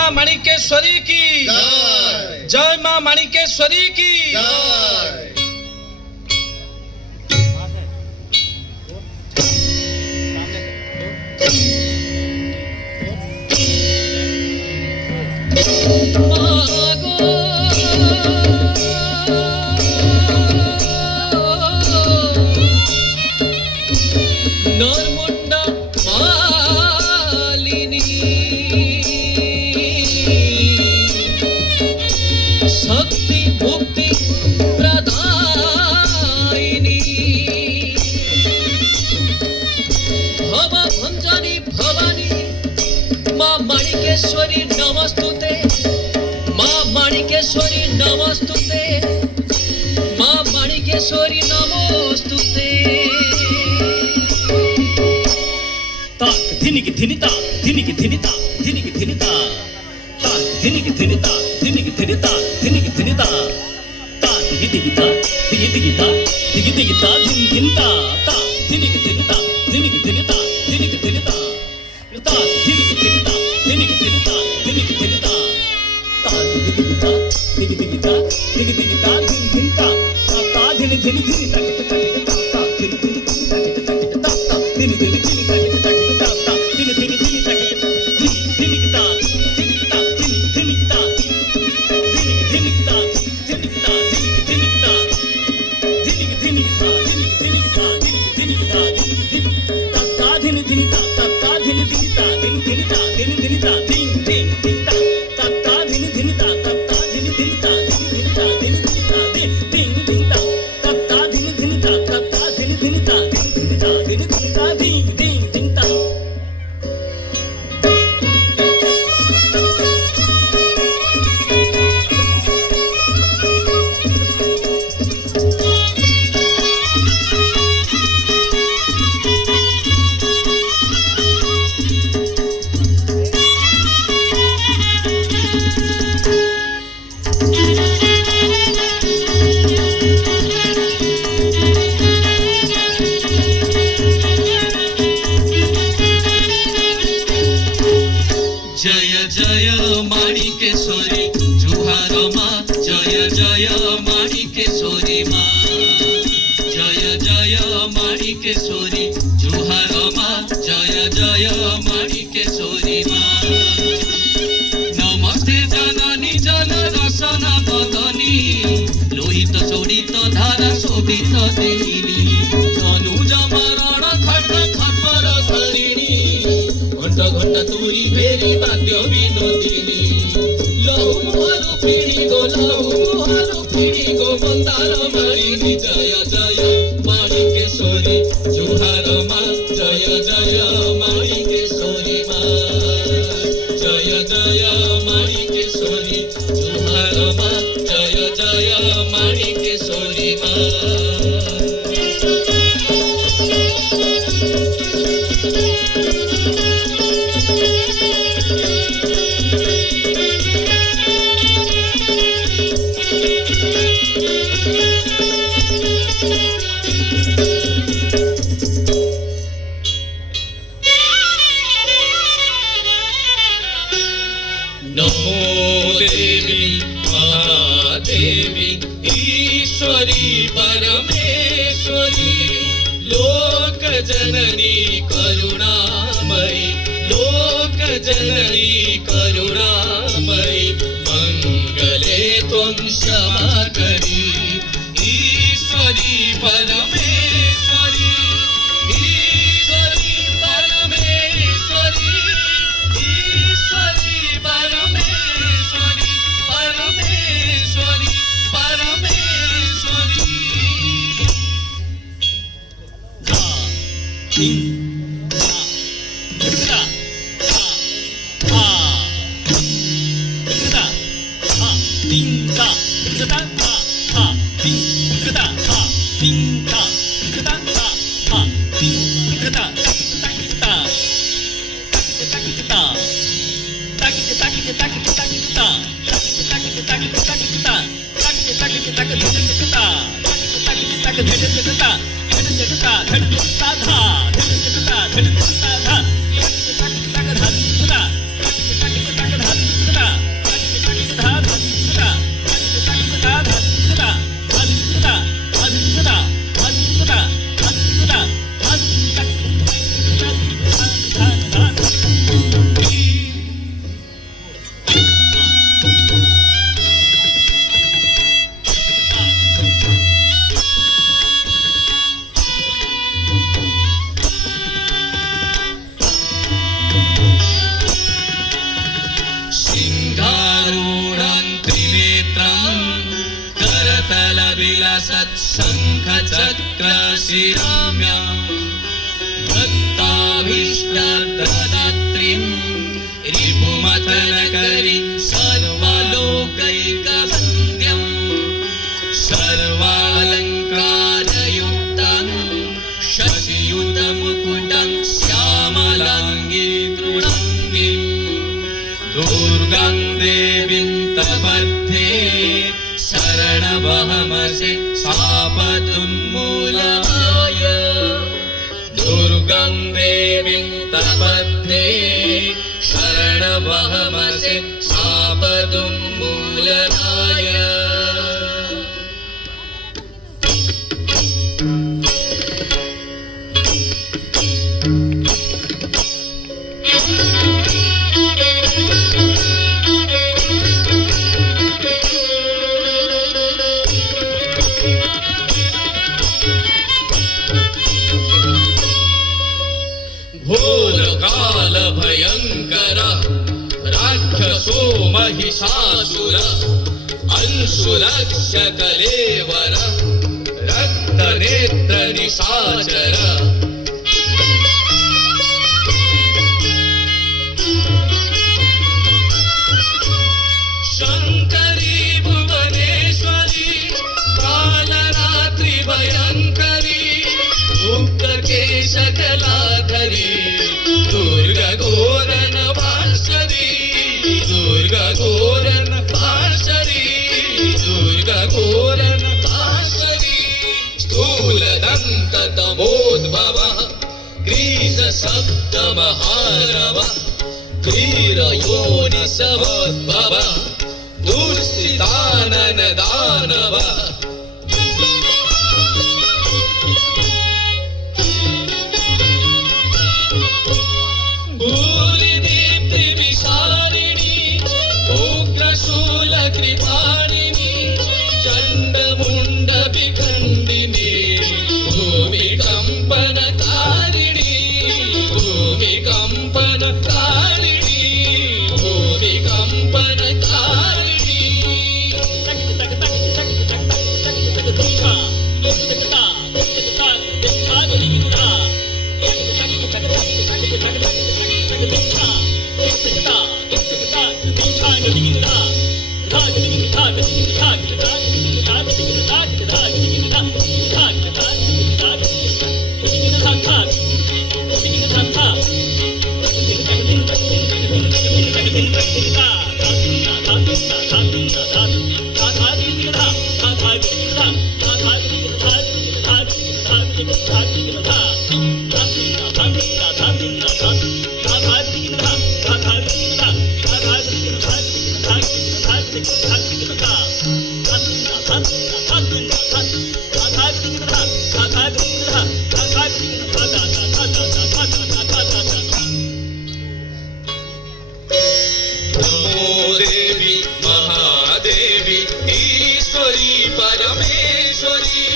मां माणिकेश्वरी की जय मां माणिकेश्वरी की नरमुंडा मालिनी शक्ति मुक्ति प्रदायिनी भव भंजनी भवानी मां माणिकेश्वरी नमस्तुते मां माणिकेश्वरी नमस्तुते मां माणिकेश्वरी नमस्तुते ताक धिनिक धिनिता धिनिक धिनिता धिनिक धिनिता ताक धिनिक धिनिता धिनिक धिनिता धिनिक धिनिता ताक धिनिकिता धिनिकिता धिनिकिता धिन धिनता ताक धिनिक धिनिता धिनिक धिनिता धिनिक धिनिता ताक धिनिक धिनिता धिनिक धिनिता धिनिक धिनिता ताक धिनिकिता धिनिकिता धिनिकिता धिन धिनता ताक धिन धिन धिनिता धिनिकिता ताक धिन धिन धिनिता ताक धिन धिन धिनिता जय जय माणिकेश्वरी जुहार मां जय जय माणिकेश्वरी मां जय जय माणिकेश्वरी जुहार मां जय जय माणिकेश्वरी मां नमस्ते जननी जन रसन बदनी लोहित चोड़ित धारा शोभित देहिनी धनुज मरण खड्ग खपर धरिणी घंट घंट तुरी भेरी वाद्य विनोदिनी लहुमुहरु पिड़ी गो मंदार मालिनी जय जय माणिकेश्वरी जुहार मां जय जय माणिकेश्वरी मां जय जय माणिकेश्वरी जुहार मां जय जय माणिकेश्वरी मां नमो देवी महादेवी ईश्वरी परमेश्वरी लोक जननी करुणामयी लोक जननी करुणामयी मंगले त्वं क्षमा करी ईश्वरी परमेश्वरी ईश्वरी परमेश्वरी ईश्वरी परमेश्वरी परमेश्वरी परमेश्वरी धा धिं धा धा धा धा धिं धा धा धा धिं धा धा धिं धा धा धा धिं धा सत्शङ्खचक्रशिराम्या भक्ताभीष्टप्रदात्रीं रिपुमथनकरी सर्वलोकैकवन्द्यं सर्वालङ्कारयुक्तं शशियुतमुकुटं श्यामलाङ्गी तृणाङ्गीं दुर्गां देवीं तपध्ये शरणवहमसे शापदुन्मूलनाय दुर्गां देवीं तपध्ये शरणवहमसे शापदुन्मूलनाय घोरकाल भयंकर राक्षसो महिषासुर अंशुरक्षकलेवर रक्तनेत्र निशाचर शंकरी भुवनेश्वरी कालरात्रि भयंकरी मुक्तकेशकलाधरी दुर्गा घोरन वासरी दुर्गा घोरन वासरी दुर्गा घोरन वासरी स्थूलदन्त तमोद्भवः ग्रीससप्तमहारवः वीरयोनिसमोद्भवः दुःस्थितानन दानवः भूरिदीप्ति विशालिनी उग्रशूल कृपाणिनी चण्डमुण्ड विखण्डिनी भूमिकम्पनकारिणी भूमिकम्पनकारिणी भूमिकम्पनकारिणी नमो देवी महादेवी ईश्वरी परमेश्वरी